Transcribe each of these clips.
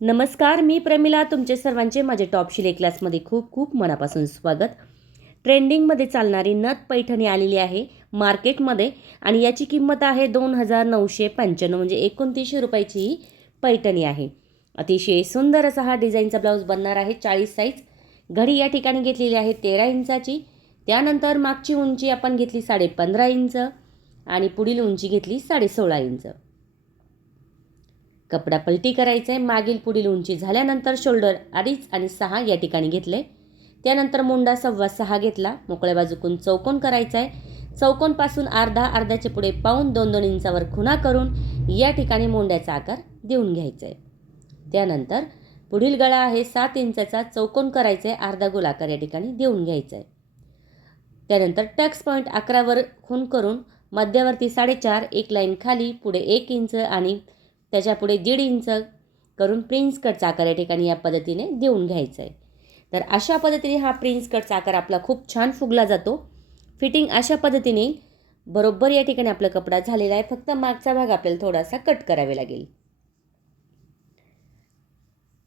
नमस्कार मी प्रमिला तुमचे सर्वांचे माझे टॉप शिले क्लासमध्ये खूप खूप मनापासून स्वागत. ट्रेंडिंगमध्ये चालणारी नथ पैठणी आलेली आहे मार्केटमध्ये आणि याची किंमत आहे दोन हजार नऊशे पंच्याण्णव म्हणजे एकोणतीसशे रुपयाची ही पैठणी आहे. अतिशय सुंदर असा हा डिझाईनचा ब्लाऊज बनणार आहे चाळीस साईज. घडी या ठिकाणी घेतलेली आहे तेरा इंचाची. त्यानंतर मागची उंची आपण घेतली साडे पंधरा इंच आणि पुढील उंची घेतली साडे सोळा इंच. कपडा पलटी करायचा आहे मागील पुढील उंची झाल्यानंतर शोल्डर अडीच आणि सहा या ठिकाणी घेतले. त्यानंतर मुंडा सव्वा सहा घेतला. मोकळ्या बाजूकून चौकोन करायचा आहे चौकोनपासून अर्धा अर्ध्याचे पुढे पाऊन दोन दोन इंचावर खुणा करून या ठिकाणी मोंड्याचा आकार देऊन घ्यायचा आहे त्यानंतर पुढील गळा आहे सात इंचाचा चौकोन करायचा आहे अर्धा गोलाकार या ठिकाणी देऊन घ्यायचा आहे त्यानंतर टक्स पॉईंट अकरावर खून करून मध्यावरती साडेचार एक लाईन खाली पुढे एक इंच आणि त्याच्यापुढे दीड इंच करून प्रिन्स कटचा आकार या ठिकाणी या पद्धतीने देऊन घ्यायचं आहे तर अशा पद्धतीने हा प्रिन्स कटचा आकार आपला खूप छान फुगला जातो. फिटिंग अशा पद्धतीने बरोबर या ठिकाणी आपला कपडा झालेला आहे. फक्त मागचा भाग आपल्याला थोडासा कट करावे लागेल.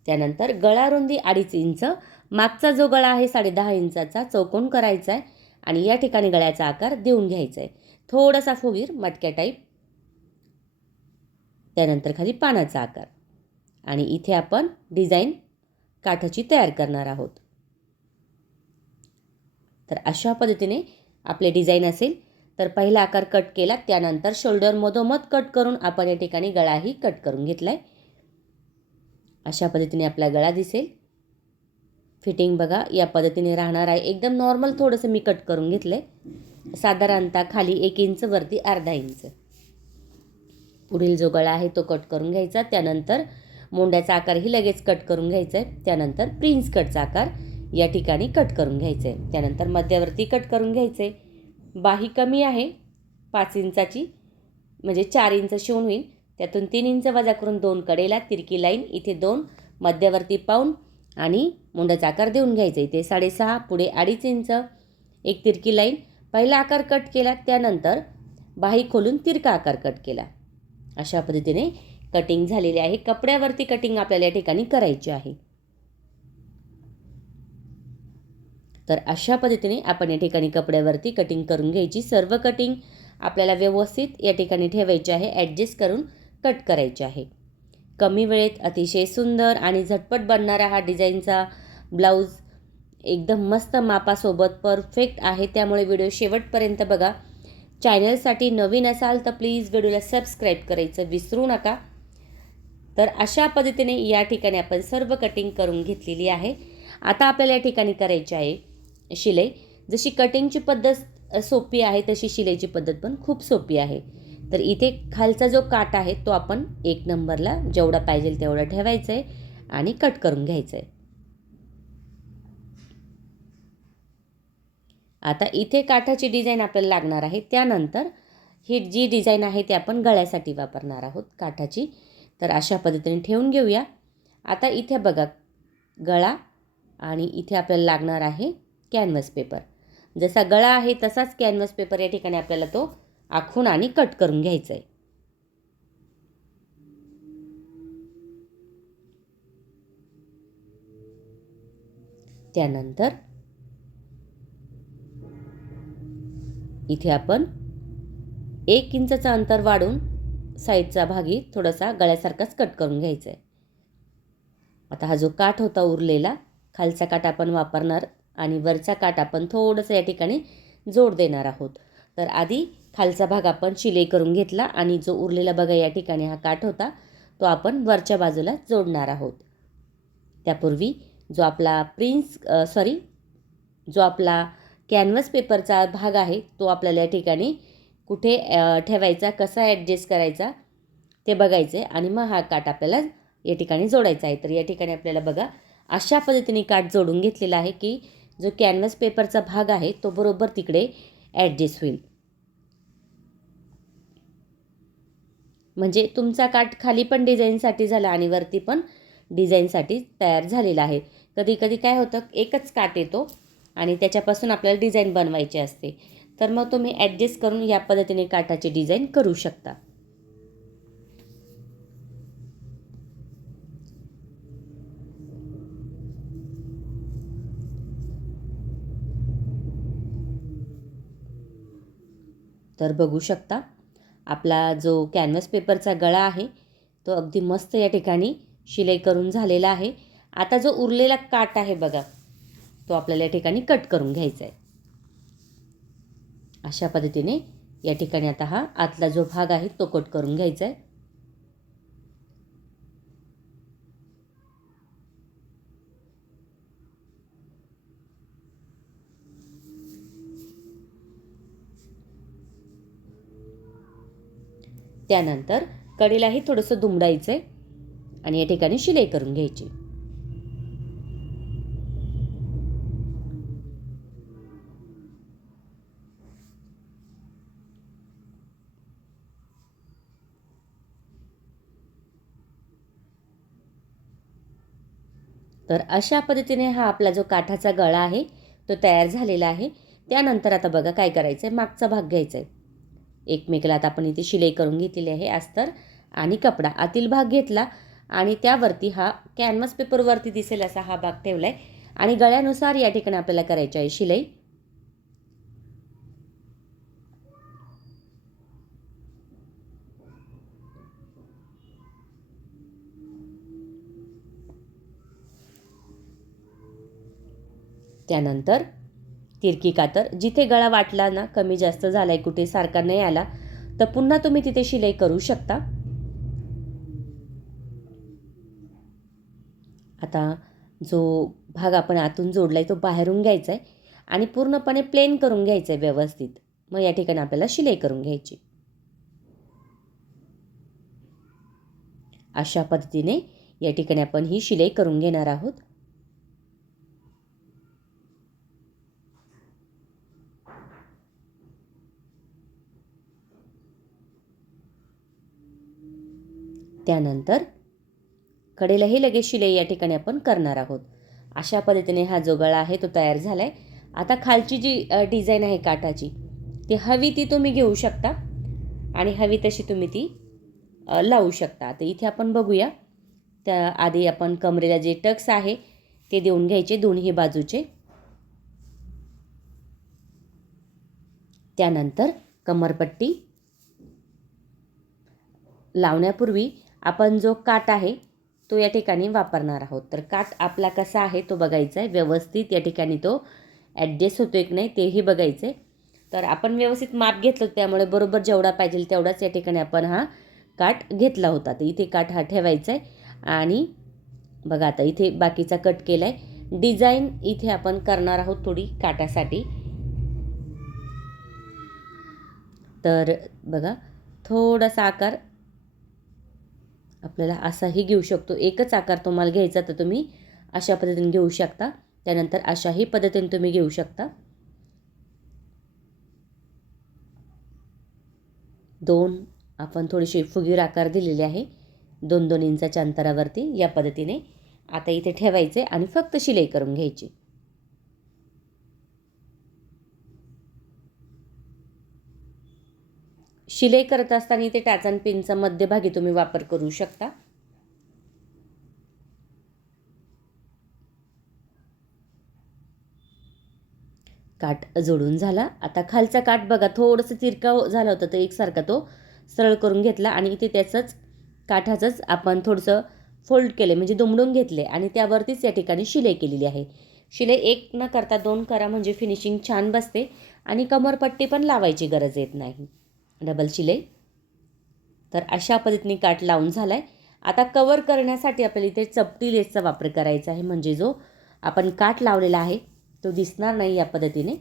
त्यानंतर गळा रुंदी अडीच इंच मागचा जो गळा आहे साडे दहा इंचाचा चौकोन करायचा आहे आणि या ठिकाणी गळ्याचा आकार देऊन घ्यायचा आहे थोडासा फुगीर मटक्या टाईप त्यानंतर खाली पानाचा आकार. आणि इथे आपण डिझाईन काठाची तयार करणार आहोत. तर अशा पद्धतीने आपले डिझाईन असेल तर पहिला आकार कट केला त्यानंतर शोल्डर मधोमध कट करून आपण या ठिकाणी गळाही कट करून घेतला आहे अशा पद्धतीने आपला गळा दिसेल. फिटिंग बघा या पद्धतीने राहणार आहे. एकदम नॉर्मल थोडंसं मी कट करून घेतलं आहे साधारणतः खाली एक इंच वरती अर्धा इंच. पुढील जो गळा आहे तो कट करून घ्यायचा. त्यानंतर मोंड्याचा आकारही लगेच कट करून घ्यायचा आहे त्यानंतर प्रिन्स कटचा आकार या ठिकाणी कट करून घ्यायचा आहे त्यानंतर मध्यावरती कट करून घ्यायचं आहे बाही कमी आहे. पाच इंचाची म्हणजे चार इंच शिवून होईल. त्यातून तीन इंच वजा करून दोन कडेला तिरकी लाईन इथे दोन मध्यावरती पाऊन आणि मुंडाचा आकार देऊन घ्यायचा इथे साडेसहा पुढे अडीच इंच एक तिरकी लाईन. पहिला आकार कट केला त्यानंतर बाही खोलून तिरका आकार कट केला. अशा पद्धतीने कटिंग झालेली आहे. कपड्यावरती कटिंग आपल्याला या ठिकाणी करायची आहे. तर अशा पद्धतीने आपण या ठिकाणी कपड्यावरती कटिंग करून घ्यायची. सर्व कटिंग आपल्याला व्यवस्थित या ठिकाणी ठेवायची आहे. ॲडजस्ट करून कट करायचे आहे. कमी वेळेत अतिशय सुंदर आणि झटपट बनणारा हा डिझाईनचा ब्लाऊज एकदम मस्त मापासोबत परफेक्ट आहे. त्यामुळे व्हिडिओ शेवटपर्यंत बघा. चॅनलसाठी नवीन असाल तर प्लीज व्हिडिओला सबस्क्राईब करायचं विसरू नका. तर अशा पद्धतीने या ठिकाणी आपण सर्व कटिंग करून घेतलेली आहे. आता आपल्याला या ठिकाणी करायची आहे शिलाई. जशी कटिंगची पद्धत सोपी आहे तशी शिलाईची पद्धत पण खूप सोपी आहे. तर इथे खालचा जो काट आहे तो आपण एक नंबरला जेवढा पाहिजे तेवढा ठेवायचा आहे आणि कट करून घ्यायचं आहे. आता इथे काठाची डिझाईन आपल्याला लागणार आहे. त्यानंतर ही जी डिझाईन आहे ती आपण गळ्यासाठी वापरणार आहोत काठाची. तर अशा पद्धतीने ठेवून घेऊया. आता इथे बघा गळा आणि इथे आपल्याला लागणार आहे कॅनव्हस पेपर जसा गळा आहे तसाच कॅनव्हस पेपर या ठिकाणी आपल्याला तो आखून आणि कट करून घ्यायचा आहे त्यानंतर इथे आपण एक इंचाचं अंतर वाढून साईडचा भागी थोडासा गळ्यासारखाच कट करून घ्यायचा आहे आता हा जो काठ होता उरलेला खालचा काठ आपण वापरणार आणि वरचा काठ आपण थोडंसं या ठिकाणी जोड देणार आहोत. तर आधी खालचा भाग आपण शिलाई करून घेतला आणि जो उरलेला बघा या ठिकाणी हा काठ होता तो आपण वरच्या बाजूला जोडणार आहोत. त्यापूर्वी जो आपला प्रिन्स सॉरी जो आपला कॅनव्हस पेपरचा भाग आहे तो आपल्याला या ठिकाणी कुठे ठेवायचा कसा ॲडजस्ट करायचा ते बघायचं आहे आणि मग हा काठ आपल्याला या ठिकाणी जोडायचा आहे. तर या ठिकाणी आपल्याला बघा अशा पद्धतीने काठ जोडून घेतलेला आहे की जो कॅनव्हस पेपरचा भाग आहे तो बरोबर तिकडे ॲडजस्ट होईल. म्हणजे तुमचा काठ खाली पण डिझाईनसाठी झाला आणि वरती पण डिझाईनसाठी तयार झालेला आहे. कधी कधी काय होतं एकच काठ येतो आणि त्याच्यापासून आपल्याला डिझाईन बनवायची असते. तर मग तुम्ही ॲडजस्ट करून या पद्धतीने काठाची डिझाईन करू शकता. तर बघू शकता आपला जो कॅनव्हस पेपरचा गळा आहे तो अगदी मस्त या ठिकाणी शिलाई करून झालेला आहे. आता जो उरलेला काट आहे बघा तो आपल्याला या ठिकाणी कट करून घ्यायचा आहे. अशा पद्धतीने या ठिकाणी आता हा आतला जो भाग आहे तो कट करून घ्यायचा आहे. त्यानंतर कडेलाही थोडंसं दुमडायचं आहे आणि या ठिकाणी शिलाई करून घ्यायची. तर अशा पद्धतीने हा आपला जो काठाचा गळा आहे तो तयार झालेला आहे. त्यानंतर आता बघा काय करायचं आहे मागचा भाग घ्यायचा आहे एकमेकाला आता आपण इथे शिलाई करून घेतलेली आहे अस्तर आणि कपडा आतील भाग घेतला आणि त्यावरती हा कॅनव्हस पेपरवरती दिसेल असा हा भाग ठेवला आहे आणि गळ्यानुसार या ठिकाणी आपल्याला करायची आहे शिलाई. त्यानंतर तिरकी कातर जिथे गळा वाटला ना कमी जास्त झाला आहे कुठे सारखा नाही आला तर पुन्हा तुम्ही तिथे शिलाई करू शकता. आता जो भाग आपण आतून जोडला आहे तो बाहेरून घ्यायचा आहे आणि पूर्णपणे प्लेन करून घ्यायचं आहे व्यवस्थित. मग या ठिकाणी आपल्याला शिलाई करून घ्यायची. अशा पद्धतीने या ठिकाणी आपण ही शिलाई करून घेणार आहोत. त्यानंतर कडेलाही लगेच शिलाई या ठिकाणी आपण करणार आहोत. अशा पद्धतीने हा जो गळा आहे तो तयार झाला आहे आता खालची जी डिझाईन आहे काठाची ती हवी ती तुम्ही घेऊ शकता आणि हवी तशी तुम्ही ती लावू शकता. तर इथे आपण बघूया. त्या आधी आपण कमरेला जे टक्स आहे ते देऊन घ्यायचे दोन्ही बाजूचे. त्यानंतर कमरपट्टी लावण्यापूर्वी आपण जो काट आहे तो या ठिकाणी वापरणार आहोत. तर काट आपला कसा आहे तो बघायचा आहे. व्यवस्थित या ठिकाणी तो ॲडजस्ट होतो एक नाही तेही बघायचं आहे. तर आपण व्यवस्थित माप घेतलं त्यामुळे बरोबर जेवढा पाहिजे तेवढाच या ठिकाणी आपण हा काट घेतला होता. तर इथे काठ हा ठेवायचा आहे. आणि बघा आता इथे बाकीचा कट केला आहे डिझाईन इथे आपण करणार आहोत थोडी काटासाठी. तर बघा थोडासा आकार आपल्याला असाही घेऊ शकतो. एकच आकार तुम्हाला घ्यायचा तर तुम्ही अशा पद्धतीने घेऊ शकता. त्यानंतर अशाही पद्धतीने तुम्ही घेऊ शकता. दोन आपण थोडीशी फुगीर आकार दिलेले आहे. दोन दोन इंचाच्या अंतरावरती या पद्धतीने. आता इथे ठेवायचे आणि फक्त शिलाई करून घ्यायची. शिलाई करत असताना ते टाचन पिनचा मध्यभागी तुम्ही वापर करू शकता. काठ जोडून झाला. आता खालचा काठ बघा थोडंसं तिरका झाला होता तर एकसारखा तो सरळ करून घेतला आणि इथे त्याचंच काठाचंच आपण थोडंसं फोल्ड केले म्हणजे दुमडून घेतले आणि त्यावरतीच या ठिकाणी शिलाई केलेली आहे. शिलाई एक न करता दोन करा म्हणजे फिनिशिंग छान बसते आणि कमरपट्टी पण लावायची गरज येत नाही. डबल शिलाई तर अशा पद्धतीने काठ लावून झाला आहे आता कवर करण्यासाठी आपल्याला इथे चपटी लेसचा वापर करायचा आहे. म्हणजे जो आपण काठ लावलेला आहे तो दिसणार नाही या पद्धतीने.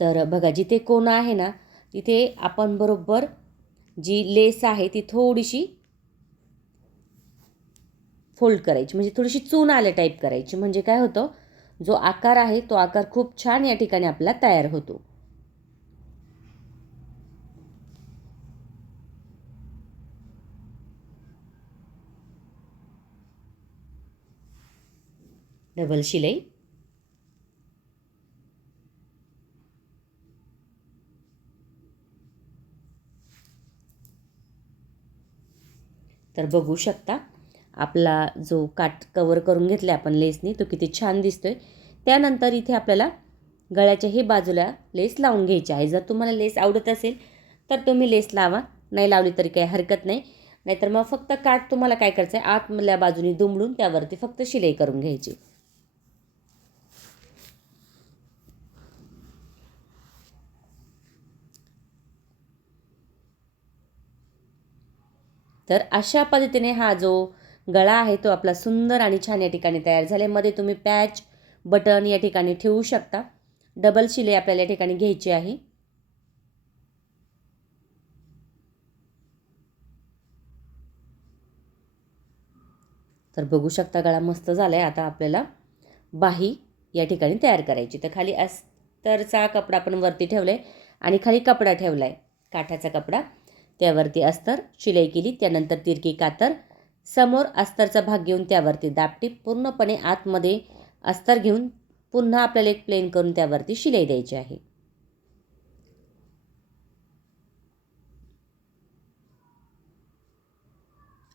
तर बघा जिथे कोणा आहे ना तिथे आपण बरोबर जी लेस आहे ती थोडीशी फोल्ड करायची म्हणजे थोडीशी चून आल्या टाईप करायची. म्हणजे काय होतं जो आकार आहे तो आकार खूप छान या ठिकाणी आपला तयार होतो. डबल शिलाई. तर बघू शकता आपला जो काट कवर करून घेतला आपण लेसनी तो किती छान दिसतो आहे त्यानंतर इथे आपल्याला गळ्याच्याही बाजूला लेस लावून घ्यायची आहे. जर तुम्हाला लेस आवडत असेल तर तुम्ही लेस लावा. नाही लावली तरी काही हरकत नाही. नाहीतर मग फक्त काठ तुम्हाला काय करायचं आहे आतमधल्या बाजूनी दुमडून त्यावरती फक्त शिलाई करून घ्यायची. तर अशा पद्धतीने हा जो गळा आहे तो आपला सुंदर आणि छान या ठिकाणी तयार झाले मध्ये तुम्ही पॅच बटन या ठिकाणी ठेवू शकता. डबल शिलाई आपल्याला या ठिकाणी घ्यायची आहे. तर बघू शकता गळा मस्त झाला आहे आता आपल्याला बाही या ठिकाणी तयार करायची. तर खाली अस्तरचा कपडा आपण वरती ठेवला आहे आणि खाली कपडा ठेवला आहे काठाचा कपडा. त्यावरती अस्तर शिलाई केली. त्यानंतर तिरकी कातर समोर अस्तरचा भाग घेऊन त्यावरती दापटी पूर्णपणे आतमध्ये अस्तर घेऊन पुन्हा आपल्याला एक प्लेन करून त्यावरती शिलाई द्यायची आहे.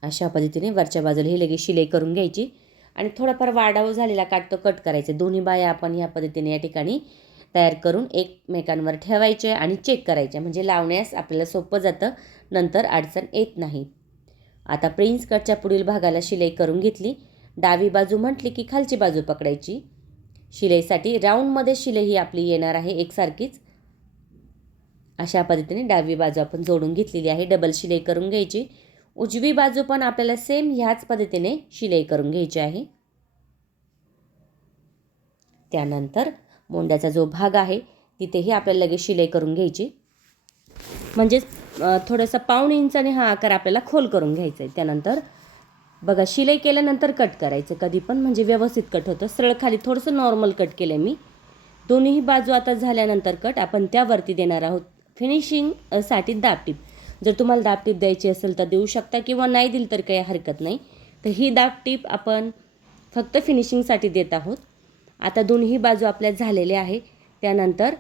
अशा पद्धतीने वरच्या बाजूला ही लगेच शिलाई करून घ्यायची आणि थोडाफार वाढाव झालेला काट तो कट करायचे. दोन्ही बाया आपण ह्या पद्धतीने या ठिकाणी तयार करून एकमेकांवर ठेवायचे आणि चेक करायचे. म्हणजे लावण्यास आपल्याला सोपं जातं नंतर अडचण येत नाही. आता प्रिन्स कटच्या पुढील भागाला शिलाई करून घेतली. डावी बाजू म्हटली की खालची बाजू पकडायची. शिलाईसाठी राऊंडमध्ये शिलाई ही आपली येणार आहे एकसारखीच. अशा पद्धतीने डावी बाजू आपण जोडून घेतलेली आहे. डबल शिलाई करून घ्यायची. उजवी बाजू पण आपल्याला सेम ह्याच पद्धतीने शिलाई करून घ्यायची आहे. त्यानंतर मोंड्याचा जो भाग आहे तिथेही आपल्याला लगेच शिलाई करून घ्यायची. म्हणजेच थोडंसं पाऊण इंचाने हा आकार आपल्याला खोल करून घ्यायचा आहे त्यानंतर बघा शिलाई केल्यानंतर कट करायचं. कधी पण म्हणजे व्यवस्थित कट होतं. सरळ खाली थोडंसं नॉर्मल कट केलं आहे मी. दोन्ही बाजू आता झाल्यानंतर कट आपण त्यावरती देणार आहोत. फिनिशिंगसाठी दाबटीप जर तुम्हाला दाबटीप द्यायची असेल तर देऊ शकता किंवा नाही दिली तर काही हरकत नाही. तर ही दाबटीप आपण फक्त फिनिशिंगसाठी देत आहोत. आता दोन्ही बाजू आपल्या झालेल्या आहे त्यानंतर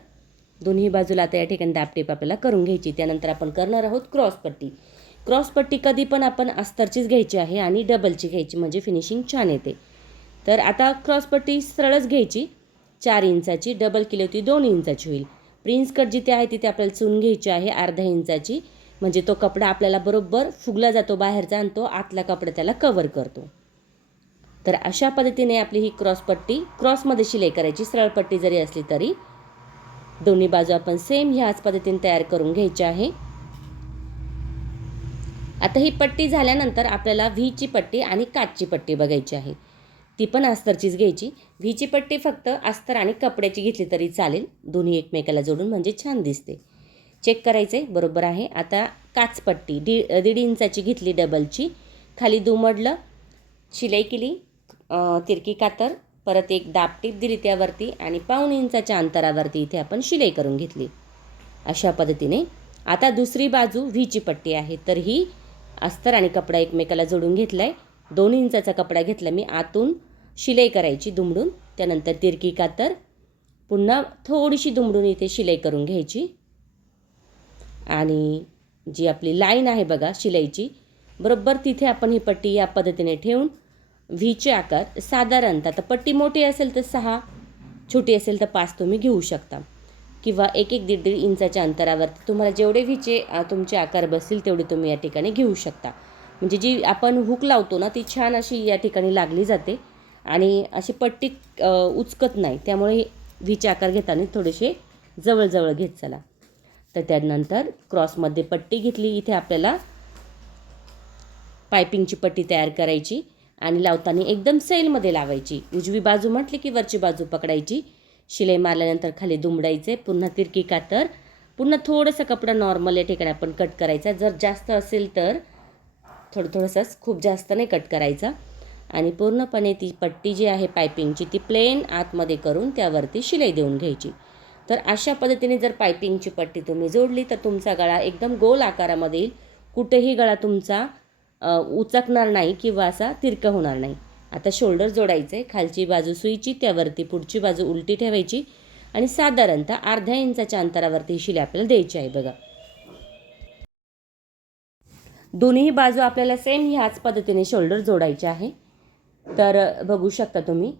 दोन्ही बाजूला आता या ठिकाणी दापटीप आपल्याला करून घ्यायची. त्यानंतर आपण करणार आहोत क्रॉसपट्टी क्रॉसपट्टी कधी पण आपण अस्तरचीच घ्यायची आहे आणि डबलची घ्यायची म्हणजे फिनिशिंग छान येते. तर आता क्रॉसपट्टी सरळच घ्यायची. चार इंचाची डबल केली होती दोन इंचाची होईल. प्रिन्स कट जिथे आहे तिथे आपल्याला चून घ्यायची आहे अर्धा इंचाची. म्हणजे तो कपडा आपल्याला बरोबर फुगला जातो बाहेरचा आणि तो आतला कपडा त्याला कवर करतो. तर अशा पद्धतीने आपली ही क्रॉसपट्टी क्रॉसमध्ये शिलाई करायची सरळपट्टी जरी असली तरी दोन्ही बाजू आपण सेम ह्याच पद्धतीने तयार करून घ्यायची आहे. आता ही पट्टी झाल्यानंतर आपल्याला व्हीची पट्टी आणि काचची पट्टी बघायची आहे. ती पण अस्तरचीच घ्यायची. व्हीची पट्टी फक्त अस्तर आणि कपड्याची घेतली तरी चालेल. दोन्ही एकमेकाला जोडून म्हणजे छान दिसते. चेक करायचं आहे बरोबर आहे. आता काचपट्टी डी दीड इंचाची घेतली डबलची खाली दुमडलं शिलाई केली तिरकी कातर परत एक दापटीप दिली त्यावरती आणि पाऊण इंचाच्या अंतरावरती इथे आपण शिलाई करून घेतली. अशा पद्धतीने आता दुसरी बाजू व्हीची पट्टी आहे. तर ही अस्तर आणि कपडा एकमेकाला जोडून घेतला आहे दोन इंचाचा कपडा घेतला मी आतून शिलाई करायची दुमडून. त्यानंतर तिरकी कातर. पुन्हा थोडीशी दुमडून इथे शिलाई करून घ्यायची. आणि जी आपली लाईन आहे बघा शिलाईची बरोबर तिथे आपण ही पट्टी या पद्धतीने ठेवून व्हीचे आकार साधारणतः तर पट्टी मोठी असेल तर सहा छोटी असेल तर पाच तुम्ही घेऊ शकता. किंवा एक एक दीड दीड इंचाच्या अंतरावरती तुम्हाला जेवढे व्हीचे तुमचे आकार बसतील तेवढे तुम्ही या ठिकाणी घेऊ शकता. म्हणजे जी आपण हुक लावतो ना ती छान अशी या ठिकाणी लागली जाते. आणि अशी पट्टी उचकत नाही. त्यामुळे व्हीचे आकार घेताना थोडेसे जवळजवळ घेत चला. तर त्यानंतर क्रॉसमध्ये पट्टी घेतली. इथे आपल्याला पायपिंगची पट्टी तयार करायची. आणि लावताना एकदम सैलमध्ये लावायची. उजवी बाजू म्हटली की वरची बाजू पकडायची. शिलाई मारल्यानंतर खाली दुमडायचे. पुन्हा तिरकी कातर. पुन्हा थोडंसं कपडा नॉर्मल या ठिकाणी आपण कट करायचा. जर जास्त असेल तर थोडं थोडंसंच खूप जास्त नाही कट करायचा. आणि पूर्णपणे ती पट्टी जी आहे पायपिंगची ती प्लेन आतमध्ये करून त्यावरती शिलाई देऊन घ्यायची. तर अशा पद्धतीने जर पायपिंगची पट्टी तुम्ही जोडली तर तुमचा गळा एकदम गोल आकारामध्ये येईल. कुठेही गळा तुमचा उचकणार नाही किंवा असा तिरका होणार नाही. आता शोल्डर जोडायचं आहे खालची बाजू सुईची त्यावरती पुढची बाजू उलटी ठेवायची आणि साधारणतः अर्ध्या इंचाच्या अंतरावरती शिलाई आपल्याला द्यायची आहे बघा. दोन्ही बाजू आपल्याला सेम ह्याच पद्धतीने शोल्डर जोडायचे आहे. तर बघू शकता तुम्ही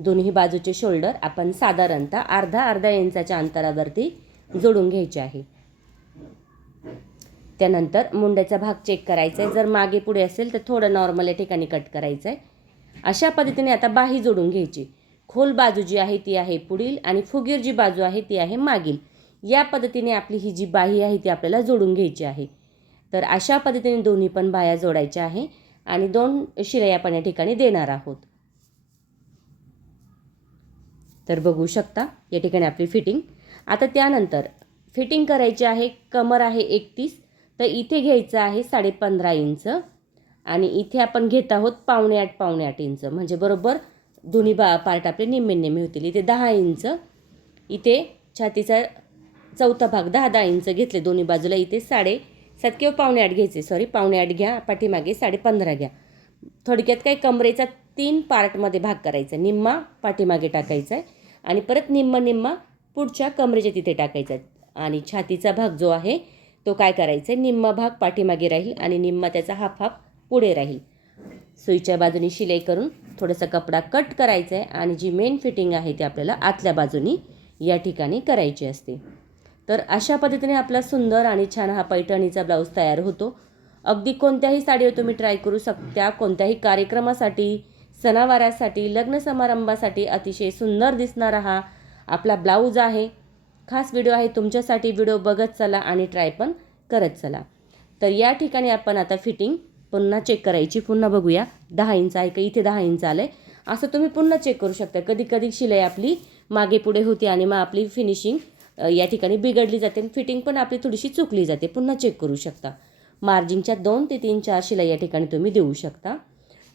दोन्ही बाजूचे शोल्डर आपण साधारणतः अर्धा अर्धा इंचाच्या अंतरावरती जोडून घ्यायचे आहे. त्यानंतर मुंड्याचा भाग चेक करायचा आहे. जर मागे पुढे असेल तर थोडं नॉर्मल या ठिकाणी कट करायचं आहे. अशा पद्धतीने आता बाही जोडून घ्यायची. खोल बाजू जी आहे ती आहे पुढील आणि फुगीर जी बाजू आहे ती आहे मागील. या पद्धतीने आपली ही जी बाही आहे ती आपल्याला जोडून घ्यायची आहे. तर अशा पद्धतीने दोन्ही पण बाया जोडायच्या आहे आणि दोन शिलाई आपण या ठिकाणी देणार आहोत. तर बघू शकता या ठिकाणी आपली फिटिंग आता त्यानंतर फिटिंग करायची आहे कमर आहे एकतीस तर इथे घ्यायचं आहे साडेपंधरा इंच. आणि इथे आपण घेत आहोत पावणे आठ पावणे आठ इंच. म्हणजे बरोबर दोन्ही बा पार्ट आपले निम्मे निम्मे होतील. इथे दहा इंच. इथे छातीचा चौथा भाग दहा दहा इंच घेतले दोन्ही बाजूला. इथे साडे सात किंवा पावणे आठ घ्यायचे. सॉरी पावणे आठ घ्या. पाठीमागे साडे पंधरा घ्या. थोडक्यात काय कमरेचा तीन पार्टमध्ये भाग करायचा. निम्मा पाठीमागे टाकायचा आहे. आणि परत निम्मा निम्मा पुढच्या कमरेच्या तिथे टाकायचा आहे. आणि छातीचा भाग जो आहे तो काय करायचा? आहे निम्मा भाग पाठीमागे राहील आणि निम्मा त्याचा हाफ हाफ पुढे राहील. सुईच्या बाजूनी शिलाई करून थोडासा कपडा कट करायचा आहे आणि जी मेन फिटिंग आहे ती आपल्याला आतल्या बाजूनी या ठिकाणी करायची असते. तर अशा पद्धतीने आपला सुंदर आणि छान हा पैठणीचा ब्लाऊज तयार होतो. अगदी कोणत्याही साडीवर तुम्ही ट्राय करू शकता. कोणत्याही कार्यक्रमासाठी सणावारासाठी लग्न समारंभासाठी अतिशय सुंदर दिसणारा हा आपला ब्लाऊज आहे. खास व्हिडिओ आहे तुमच्यासाठी व्हिडिओ बघत चला आणि ट्राय पण करत चला. तर या ठिकाणी आपण आता फिटिंग पुन्हा चेक करायची. पुन्हा बघूया. दहा इंच आहे का? इथे दहा इंच आलं आहे असं तुम्ही पुन्हा चेक करू शकता. कधी कधी शिलाई आपली मागे पुढे होते आणि मग आपली फिनिशिंग या ठिकाणी बिघडली जाते. आणि फिटिंग पण आपली थोडीशी चुकली जाते. पुन्हा चेक करू शकता. मार्जिनच्या दोन ते तीन चार शिलाई या ठिकाणी तुम्ही देऊ शकता.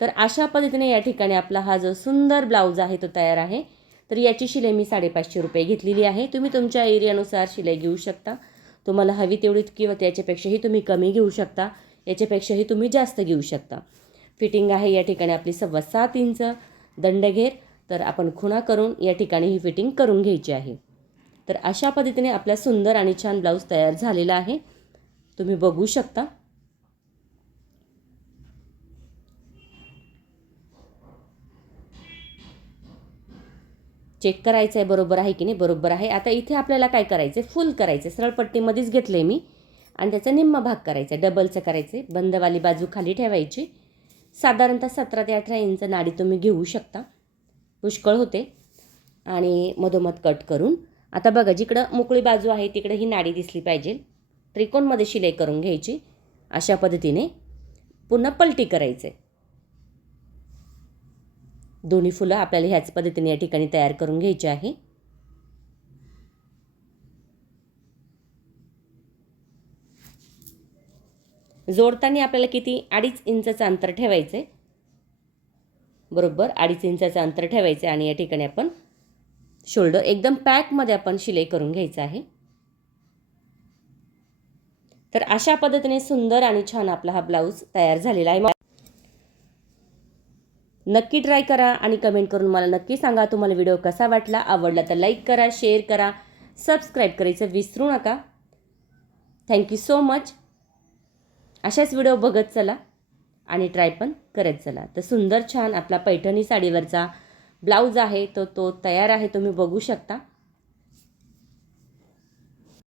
तर अशा पद्धतीने या ठिकाणी आपला हा जो सुंदर ब्लाऊज आहे तो तयार आहे. तर याची शिलाई मी साडेपाचशे रुपये घेतलेली आहे. तुम्ही तुमच्या एरियानुसार शिलाई घेऊ शकता. तुम्हाला हवी तेवढी किंवा त्याच्यापेक्षाही तुम्ही कमी घेऊ शकता. याच्यापेक्षाही तुम्ही जास्त घेऊ शकता. फिटिंग आहे या ठिकाणी आपली सव्वा सात इंच दंडघेर. तर आपण खुणा करून या ठिकाणी ही फिटिंग करून घ्यायची आहे. तर अशा पद्धतीने आपला सुंदर आणि छान ब्लाऊज तयार झालेला आहे. तुम्ही बघू शकता. चेक करायचं आहे बरोबर आहे की नाही? बरोबर आहे. आता इथे आपल्याला काय करायचं आहे फुल करायचं आहे सरळपट्टीमध्येच घेतलं आहे मी. आणि त्याचा निम्मा भाग करायचा आहे डबलचं करायचं आहे बंदवाली बाजू खाली ठेवायची. साधारणतः सतरा ते अठरा इंच नाडी तुम्ही घेऊ शकता. पुष्कळ होते. आणि मधोमध कट करून. आता बघा जिकडं मोकळी बाजू आहे तिकडं ही नाडी दिसली पाहिजे. त्रिकोणमध्ये शिलाई करून घ्यायची. अशा पद्धतीने. पुन्हा पलटी करायचं आहे दोन्ही फुलं आपल्याला ह्याच पद्धतीने या ठिकाणी तयार करून घ्यायची आहे. जोडताना आपल्याला किती? अडीच इंचाचं अंतर ठेवायचं आहे बरोबर अडीच इंचाचं अंतर ठेवायचं आहे आणि या ठिकाणी आपण शोल्डर एकदम पॅकमध्ये आपण शिलाई करून घ्यायचं आहे. तर अशा पद्धतीने सुंदर आणि छान आपला हा ब्लाऊज तयार झालेला आहे. नक्की ट्राय करा आणि कमेंट करून मला नक्की सांगा तुम्हाला व्हिडिओ कसा वाटला. आवडला तर लाईक करा शेअर करा सबस्क्राईब करायचं विसरू नका. थँक्यू सो मच अशाच व्हिडिओ बघत चला आणि ट्राय पण करत चला. तर सुंदर छान आपला पैठणी साडीवरचा ब्लाऊज आहे तो तो तयार आहे तुम्ही बघू शकता.